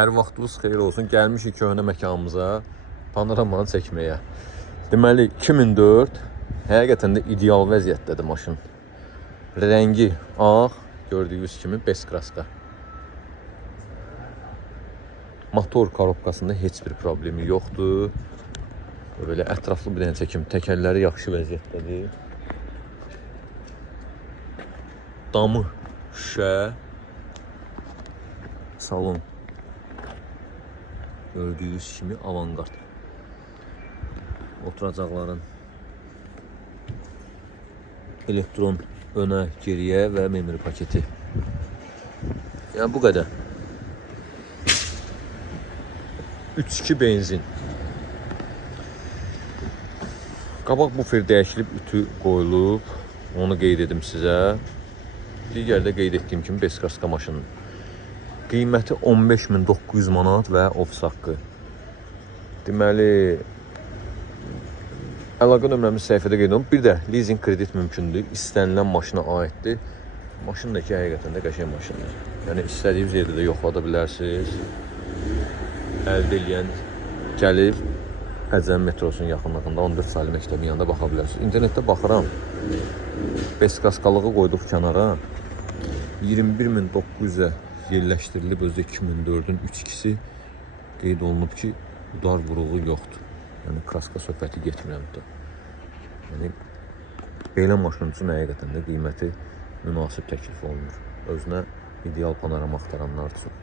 Hər vaxtınız xeyir olsun. Gəlmişik köhnə məkanımıza, panoramanı çəkməyə. Deməli 2004 həqiqətən də ideal vəziyyətdədir maşın. Rəngi ağ, gördüyünüz kimi bes kraska. Motor korobkasında heç bir problemi yoxdur. Böyle ətraflı bir dənə çəkim. Təkərləri yaxşı vəziyyətdədir. Damı şüşə. Salon gördüyünüz kimi avantgard. Oturacaqların elektron önə, geriyə və memori paketi. Yəni bu qədər. 3.2 benzin. Qabaq bufer dəyişilib, ütü qoyulub. Onu qeyd edim sizə. Digər də qeyd etdiyim kimi bes kraska maşının. Qiyməti 15.900 manat və ofis haqqı. Deməli, əlaqə nömrəmiz səhifədə qeyd olunub. Bir də leasing kredit mümkündür. İstənilən maşına aiddir. Maşın da ki, həqiqətən də qəşəng maşındır. Yəni, istədiyiniz yerdə də yoxlada bilərsiniz. Əldə eləyən gəlib Həcəm metrosunun yaxınlığında 14 saylı məktəbin yanında baxa bilərsiniz. İnternetdə baxıram. Bes kraskalığı qoyduq kənara. 21.900-ə yerləşdirilib, özü 2004-ün 3.2-si qeyd olunub ki, udar vuruğu yoxdur. Yəni, kraska söhbəti getmirəmdir. Yəni, belə maşın üçün həqiqətən də qiyməti münasib təklif olunur. Özünə ideal panorama axtaranlar üçün.